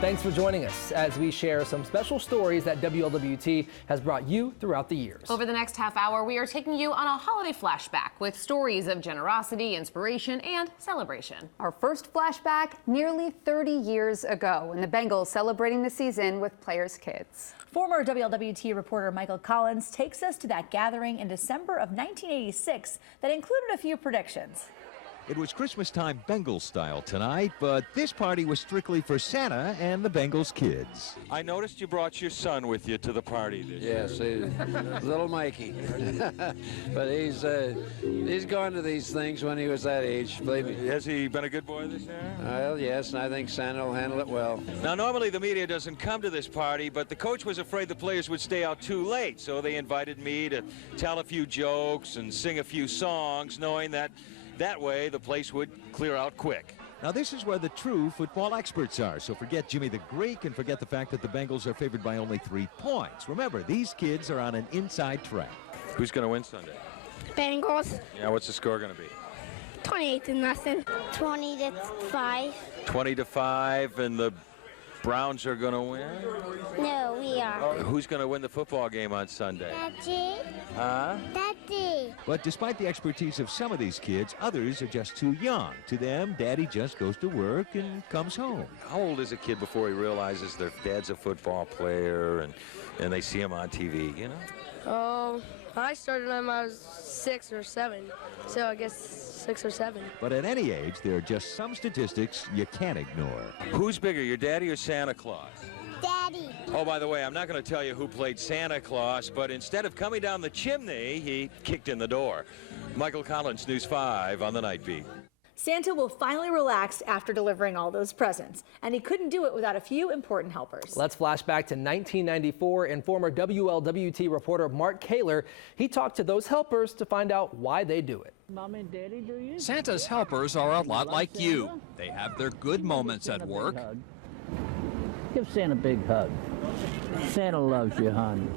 Thanks for joining us as we share some special stories that WLWT has brought you throughout the years. Over the next half hour, we are taking you on a holiday flashback with stories of generosity, inspiration, and celebration. Our first flashback nearly 30 years ago, when the Bengals celebrating the season with players' kids. Former WLWT reporter Michael Collins takes us to that gathering in December of 1986 that included a few predictions. It was Christmas time Bengals style tonight, but this party was strictly for Santa and the Bengals kids. I noticed you brought your son with you to the party this year. Yes, little Mikey. But he's gone to these things when he was that age, believe me. Has he been a good boy this year? Well, yes, and I think Santa will handle it well. Now, normally the media doesn't come to this party, but the coach was afraid the players would stay out too late, so they invited me to tell a few jokes and sing a few songs, knowing that way the place would clear out quick. Now this is where the true football experts are, so forget Jimmy the Greek and forget the fact that the Bengals are favored by only 3 points. Remember, these kids are on an inside track. Who's going to win Sunday? Bengals. Yeah, what's the score going to be? 28-0. 20-5. 20-5, and the Browns are going to win? No, we are. Who's going to win the football game on Sunday? Daddy. Huh? Daddy. But despite the expertise of some of these kids, others are just too young. To them, Daddy just goes to work and comes home. How old is a kid before he realizes their dad's a football player and they see him on TV, you know? Oh, I started when I was 6 or 7, so I guess 6 or 7. But at any age, there are just some statistics you can't ignore. Who's bigger, your daddy or Santa Claus? Daddy. Oh, by the way, I'm not going to tell you who played Santa Claus, but instead of coming down the chimney, he kicked in the door. Michael Collins, News 5 on the Night Beat. Santa will finally relax after delivering all those presents, and he couldn't do it without a few important helpers. Let's flash back to 1994 and former WLWT reporter Mark Kaler. He talked to those helpers to find out why they do it. Mom and Daddy, do you? Santa's helpers are a lot like you. They have their good moments at work. Give Santa a big hug. Santa loves you, hon.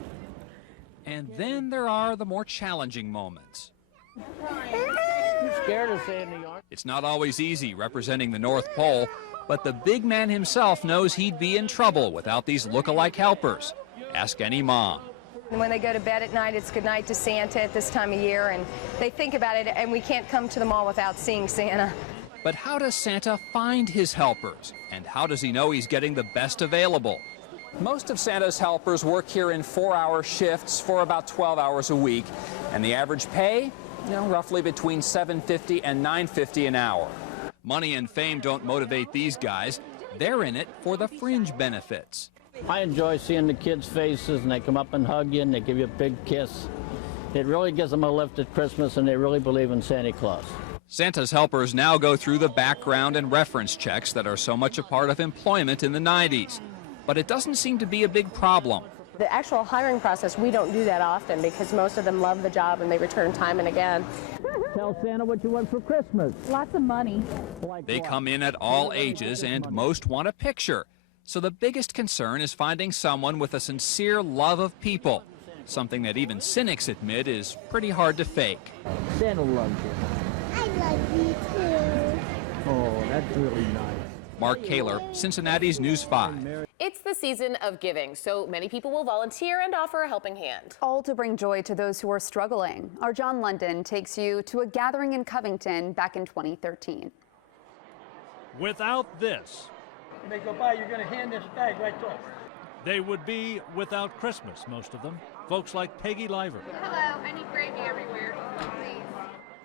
And then there are the more challenging moments. You scared of Santa, aren't you? It's not always easy representing the North Pole, but the big man himself knows he'd be in trouble without these look-alike helpers. Ask any mom. When they go to bed at night, it's goodnight to Santa at this time of year, and they think about it, and we can't come to the mall without seeing Santa. But how does Santa find his helpers? And how does he know he's getting the best available? Most of Santa's helpers work here in 4-hour shifts for about 12 hours a week. And the average pay? Roughly between $7.50 and $9.50 an hour. Money and fame don't motivate these guys. They're in it for the fringe benefits. I enjoy seeing the kids' faces, and they come up and hug you, and they give you a big kiss. It really gives them a lift at Christmas, and they really believe in Santa Claus. Santa's helpers now go through the background and reference checks that are so much a part of employment in the 90s. But it doesn't seem to be a big problem. The actual hiring process, we don't do that often because most of them love the job and they return time and again. Tell Santa what you want for Christmas. Lots of money. They come in at all ages, and most want a picture. So the biggest concern is finding someone with a sincere love of people, something that even cynics admit is pretty hard to fake. Santa loves you. I love you too. Oh, that's really nice. Mark Kaler, Cincinnati's News 5. It's the season of giving, so many people will volunteer and offer a helping hand. All to bring joy to those who are struggling. Our John London takes you to a gathering in Covington back in 2013. Without this, when they go by, you're going to hand this bag right to us. They would be without Christmas, most of them. Folks like Peggy Liver. Hello, I need gravy everywhere, please.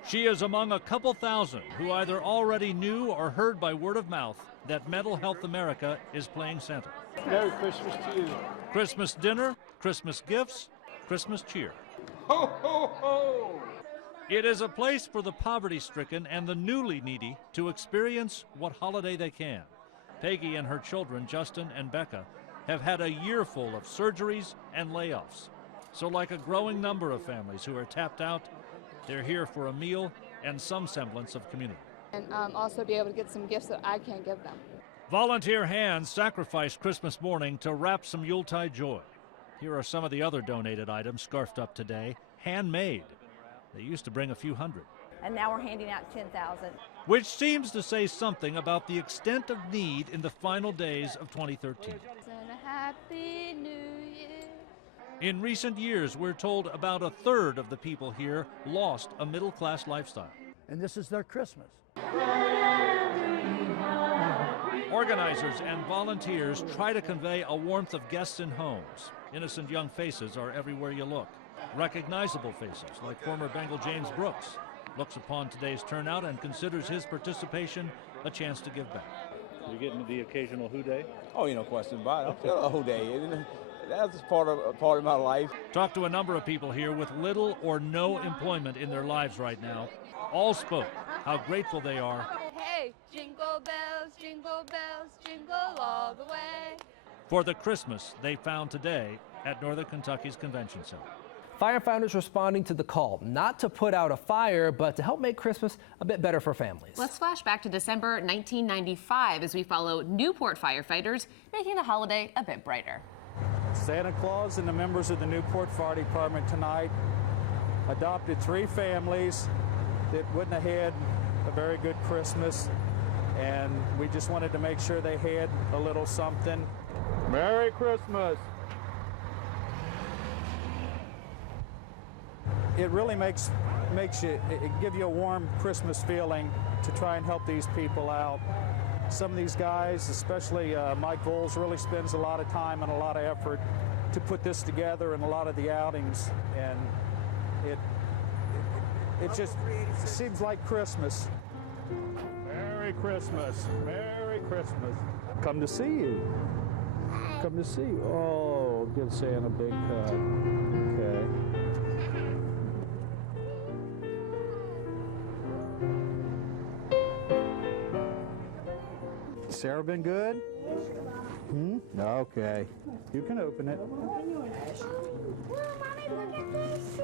She is among a couple thousand who either already knew or heard by word of mouth that Mental Health America is playing Santa. Merry Christmas to you. Christmas dinner, Christmas gifts, Christmas cheer. Ho, ho, ho! It is a place for the poverty-stricken and the newly needy to experience what holiday they can. Peggy and her children, Justin and Becca, have had a year full of surgeries and layoffs. So like a growing number of families who are tapped out, they're here for a meal and some semblance of community. And also be able to get some gifts that I can't give them. Volunteer hands sacrificed Christmas morning to wrap some Yuletide joy. Here are some of the other donated items scarfed up today, handmade. They used to bring a few hundred. And now we're handing out 10,000. which seems to say something about the extent of need in the final days of 2013. And a happy new year. In recent years, we're told about a third of the people here lost a middle-class lifestyle. And this is their Christmas. Organizers and volunteers try to convey a warmth of guests in homes. Innocent young faces are everywhere you look. Recognizable faces, like former Bengal James Brooks, looks upon today's turnout and considers his participation a chance to give back. You getting the occasional who day? Oh, no question about it. A who day. That's part of my life. Talked to a number of people here with little or no employment in their lives right now. All spoke how grateful they are. Hey, jingle bells, jingle all the way. For the Christmas they found today at Northern Kentucky's Convention Center. Firefighters responding to the call, not to put out a fire, but to help make Christmas a bit better for families. Let's flash back to December 1995 as we follow Newport firefighters making the holiday a bit brighter. Santa Claus and the members of the Newport Fire Department tonight adopted 3 families that wouldn't have had a very good Christmas, and we just wanted to make sure they had a little something. Merry Christmas! It really makes you, it give you a warm Christmas feeling to try and help these people out. Some of these guys, especially Mike Voles, really spends a lot of time and a lot of effort to put this together in a lot of the outings, and it just seems like Christmas. Merry Christmas, Merry Christmas. Come to see you. Come to see you. Oh, give Santa a big hug. Okay. Sarah been good? Okay. You can open it. Mommy, look at this.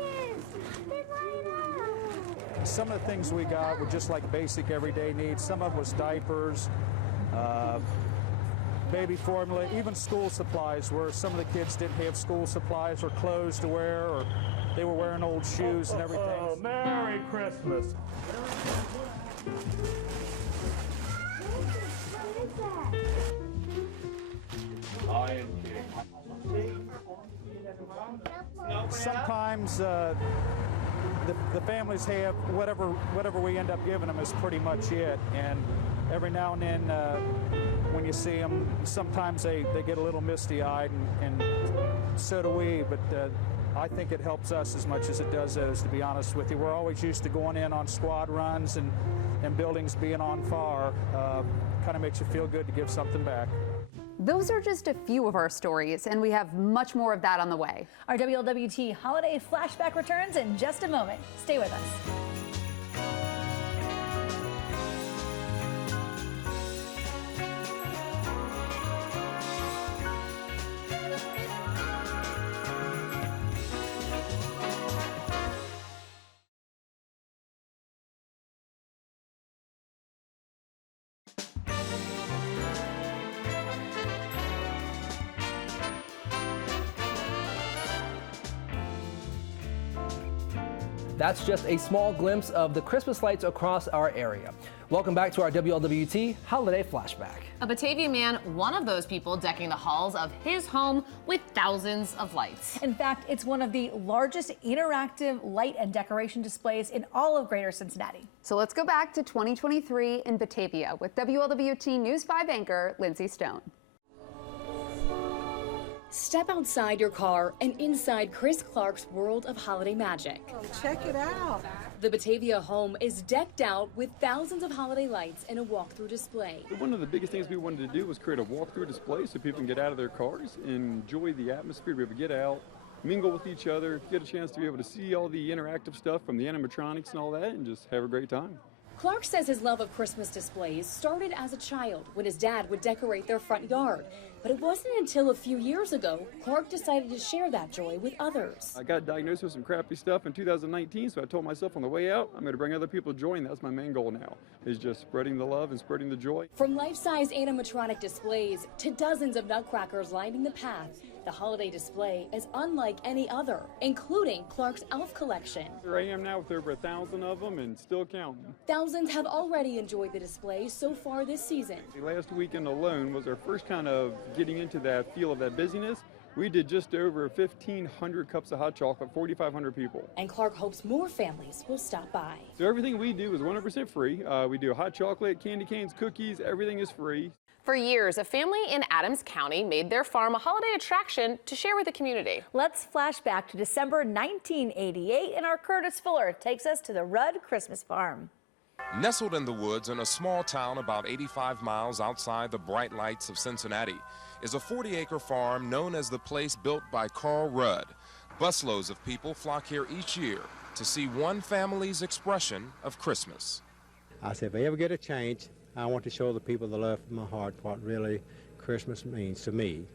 They light up. Some of the things we got were just like basic everyday needs. Some of it was diapers, baby formula, even school supplies, where some of the kids didn't have school supplies or clothes to wear, or they were wearing old shoes and everything. Oh, Merry Christmas. I am kidding. Sometimes the families have whatever we end up giving them is pretty much it, and every now and then when you see them, sometimes they get a little misty-eyed, and so do we, but I think it helps us as much as it does those, to be honest with you. We're always used to going in on squad runs and buildings being on fire. Kind of makes you feel good to give something back. Those are just a few of our stories, and we have much more of that on the way. Our WLWT Holiday Flashback returns in just a moment. Stay with us. That's just a small glimpse of the Christmas lights across our area. Welcome back to our WLWT Holiday Flashback. A Batavia man, one of those people decking the halls of his home with thousands of lights. In fact, it's one of the largest interactive light and decoration displays in all of Greater Cincinnati. So let's go back to 2023 in Batavia with WLWT News 5 anchor Lindsay Stone. Step outside your car and inside Chris Clark's world of holiday magic. Oh, check it out. The Batavia home is decked out with thousands of holiday lights and a walkthrough display. One of the biggest things we wanted to do was create a walkthrough display so people can get out of their cars and enjoy the atmosphere, be able to get out, mingle with each other, get a chance to be able to see all the interactive stuff from the animatronics and all that, and just have a great time. Clark says his love of Christmas displays started as a child when his dad would decorate their front yard. But it wasn't until a few years ago Clark decided to share that joy with others. I got diagnosed with some crappy stuff in 2019, so I told myself on the way out, I'm going to bring other people joy, and that's my main goal now, is just spreading the love and spreading the joy. From life-size animatronic displays to dozens of nutcrackers lining the path, The holiday display is unlike any other, including Clark's Elf collection. Here I am now with over 1,000 of them and still counting. Thousands have already enjoyed the display so far this season. Last weekend alone was our first kind of getting into that feel of that busyness. We did just over 1,500 cups of hot chocolate, 4,500 people. And Clark hopes more families will stop by. So everything we do is 100% free. We do hot chocolate, candy canes, cookies, everything is free. For years, a family in Adams County made their farm a holiday attraction to share with the community. Let's flash back to December 1988, and our Curtis Fuller takes us to the Rudd Christmas Farm. Nestled in the woods in a small town about 85 miles outside the bright lights of Cincinnati is a 40-acre farm known as the place built by Carl Rudd. Busloads of people flock here each year to see one family's expression of Christmas. I said, if I ever get a chance, I want to show the people the love from my heart what really Christmas means to me.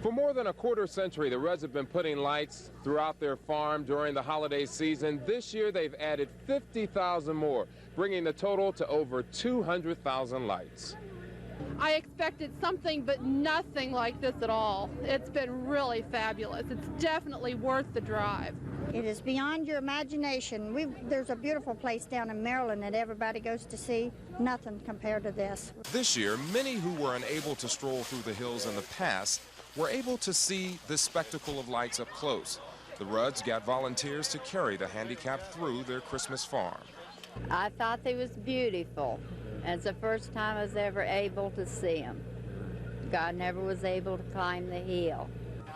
For more than a quarter century, the Rudds have been putting lights throughout their farm during the holiday season. This year, they've added 50,000 more, bringing the total to over 200,000 lights. I expected something, but nothing like this at all. It's been really fabulous. It's definitely worth the drive. It is beyond your imagination. There's a beautiful place down in Maryland that everybody goes to see. Nothing compared to this. This year, many who were unable to stroll through the hills in the past were able to see this spectacle of lights up close. The Rudds got volunteers to carry the handicapped through their Christmas farm. I thought they was beautiful. It's the first time I was ever able to see them. God never was able to climb the hill.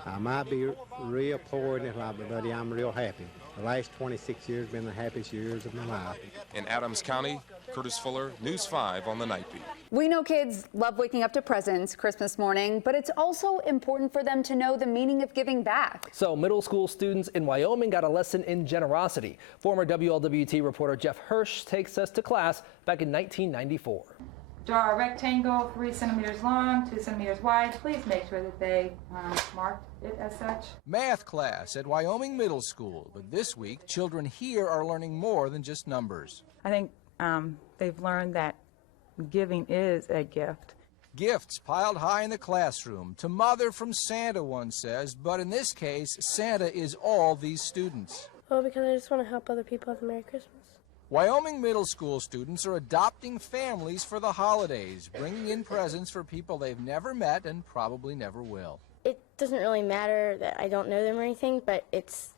I might be real poor in this life, but buddy, I'm real happy. The last 26 years have been the happiest years of my life. In Adams County, Curtis Fuller, News 5 on the Night Beat. We know kids love waking up to presents Christmas morning, but it's also important for them to know the meaning of giving back. So middle school students in Wyoming got a lesson in generosity. Former WLWT reporter Jeff Hirsch takes us to class back in 1994. Draw a rectangle 3 centimeters long, 2 centimeters wide. Please make sure that they marked it as such. Math class at Wyoming Middle School, but this week children here are learning more than just numbers. I think they've learned that giving is a gift. Gifts piled high in the classroom. To Mother from Santa, one says, but in this case, Santa is all these students. Well, because I just want to help other people have a Merry Christmas. Wyoming Middle School students are adopting families for the holidays, bringing in presents for people they've never met and probably never will. It doesn't really matter that I don't know them or anything, but it's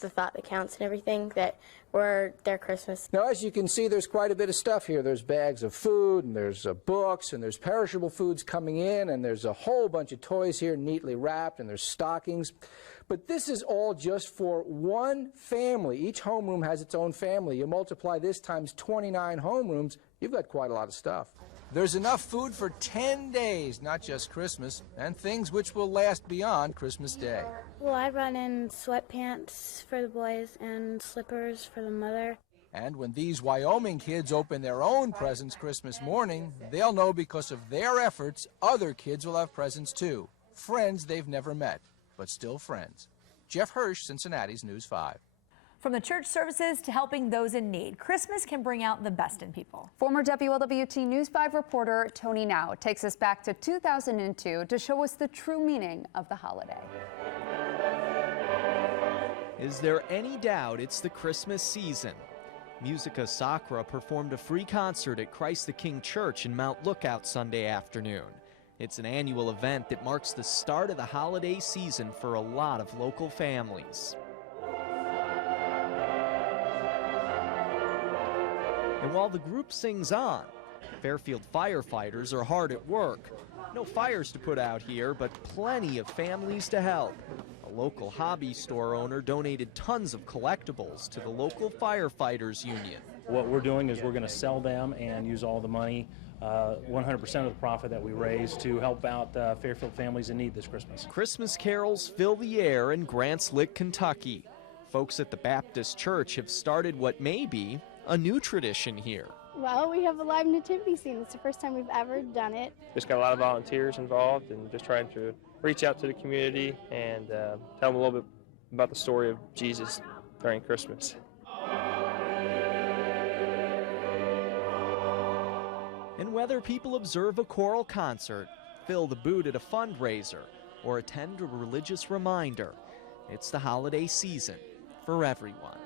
the thought that counts and everything, that we're their Christmas. Now, as you can see, there's quite a bit of stuff here. There's bags of food, and there's books, and there's perishable foods coming in, and there's a whole bunch of toys here neatly wrapped, and there's stockings. But this is all just for one family. Each homeroom has its own family. You multiply this times 29 homerooms, you've got quite a lot of stuff. There's enough food for 10 days, not just Christmas, and things which will last beyond Christmas Day. Well, I brought in sweatpants for the boys and slippers for the mother. And when these Wyoming kids open their own presents Christmas morning, they'll know because of their efforts, other kids will have presents too. Friends they've never met, but still friends. Jeff Hirsch, Cincinnati's News 5. From the church services to helping those in need, Christmas can bring out the best in people. Former WLWT News 5 reporter Tony Now takes us back to 2002 to show us the true meaning of the holiday. Is there any doubt it's the Christmas season? Musica Sacra performed a free concert at Christ the King Church in Mount Lookout Sunday afternoon. It's an annual event that marks the start of the holiday season for a lot of local families. And while the group sings on, Fairfield firefighters are hard at work. No fires to put out here, but plenty of families to help. A local hobby store owner donated tons of collectibles to the local firefighters union. What we're doing is we're going to sell them and use all the money, 100% of the profit that we raise, to help out Fairfield families in need this Christmas. Christmas carols fill the air in Grants Lick, Kentucky. Folks at the Baptist Church have started what may be a new tradition here. Well, we have a live nativity scene. It's the first time we've ever done it. Just got a lot of volunteers involved and just trying to reach out to the community and tell them a little bit about the story of Jesus during Christmas. And whether people observe a choral concert, fill the boot at a fundraiser, or attend a religious reminder. It's the holiday season for everyone.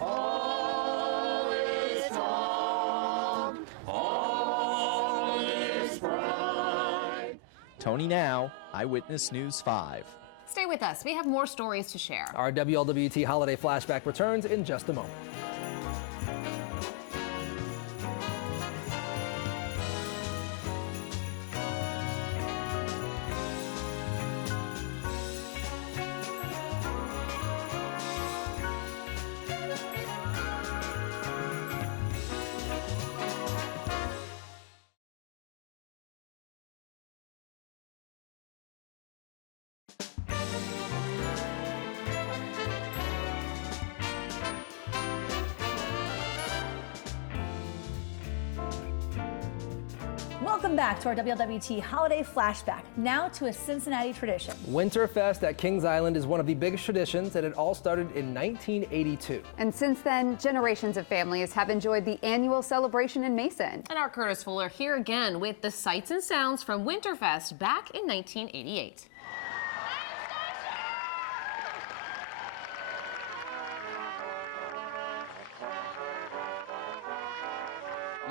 All is calm, all is bright. Tony Now, Eyewitness News 5. Stay with us. We have more stories to share. Our WLWT Holiday Flashback returns in just a moment. Welcome back to our WLWT Holiday Flashback. Now to a Cincinnati tradition. Winterfest at Kings Island is one of the biggest traditions, and it all started in 1982. And since then, generations of families have enjoyed the annual celebration in Mason. And our Curtis Fuller here again with the sights and sounds from Winterfest back in 1988.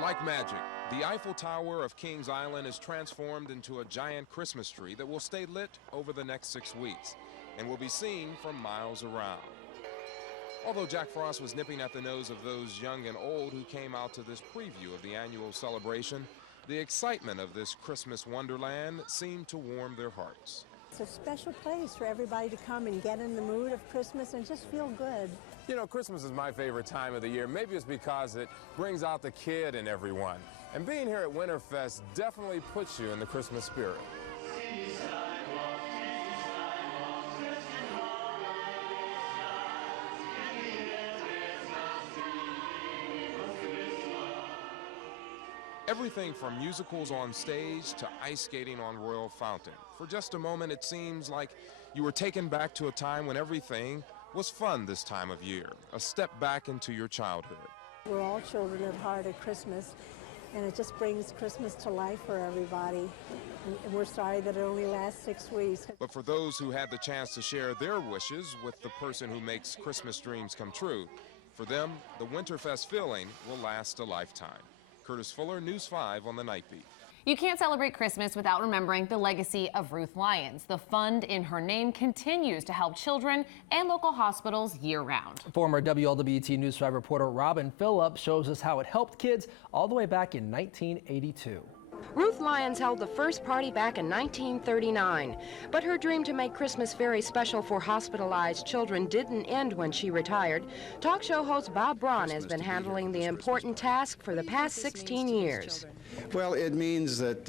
Like magic, the Eiffel Tower of Kings Island is transformed into a giant Christmas tree that will stay lit over the next 6 weeks and will be seen from miles around. Although Jack Frost was nipping at the nose of those young and old who came out to this preview of the annual celebration, the excitement of this Christmas wonderland seemed to warm their hearts. It's a special place for everybody to come and get in the mood of Christmas and just feel good. You know, Christmas is my favorite time of the year. Maybe it's because it brings out the kid in everyone. And being here at Winterfest definitely puts you in the Christmas spirit. Everything from musicals on stage to ice skating on Royal Fountain. For just a moment, it seems like you were taken back to a time when everything was fun this time of year, a step back into your childhood. We're all children at heart at Christmas, and it just brings Christmas to life for everybody. And we're sorry that it only lasts 6 weeks. But for those who had the chance to share their wishes with the person who makes Christmas dreams come true, for them, the Winterfest feeling will last a lifetime. Curtis Fuller, News 5 on the Night Beat. You can't celebrate Christmas without remembering the legacy of Ruth Lyons. The fund in her name continues to help children and local hospitals year-round. Former WLWT News 5 reporter Robin Phillips shows us how it helped kids all the way back in 1982. Ruth Lyons held the first party back in 1939, but her dream to make Christmas very special for hospitalized children didn't end when she retired. Talk show host Bob Braun has been handling the important task for the past 16 years. Well, it means that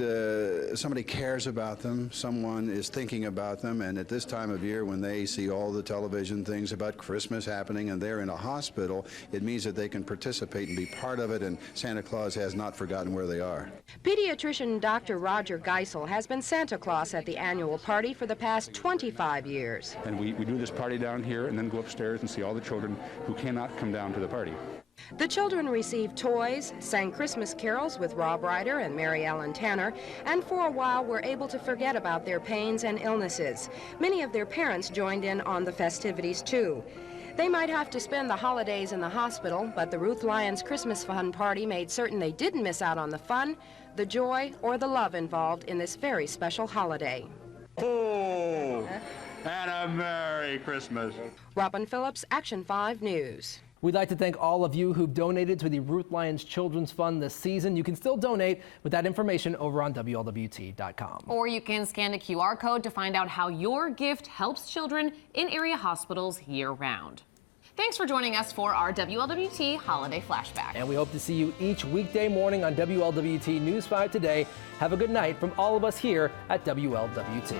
somebody cares about them, someone is thinking about them, and at this time of year when they see all the television things about Christmas happening and they're in a hospital, it means that they can participate and be part of it, and Santa Claus has not forgotten where they are. Pediatrician Dr. Roger Geisel has been Santa Claus at the annual party for the past 25 years. And we do this party down here and then go upstairs and see all the children who cannot come down to the party. The children received toys, sang Christmas carols with Rob Ryder and Mary Ellen Tanner, and for a while were able to forget about their pains and illnesses. Many of their parents joined in on the festivities too. They might have to spend the holidays in the hospital, but the Ruth Lyons Christmas Fun Party made certain they didn't miss out on the fun, the joy, or the love involved in this very special holiday. Oh, and a Merry Christmas. Robin Phillips, Action 5 News. We'd like to thank all of you who've donated to the Ruth Lyons Children's Fund this season. You can still donate with that information over on WLWT.com. Or you can scan the QR code to find out how your gift helps children in area hospitals year-round. Thanks for joining us for our WLWT Holiday Flashback. And we hope to see you each weekday morning on WLWT News 5 Today. Have a good night from all of us here at WLWT.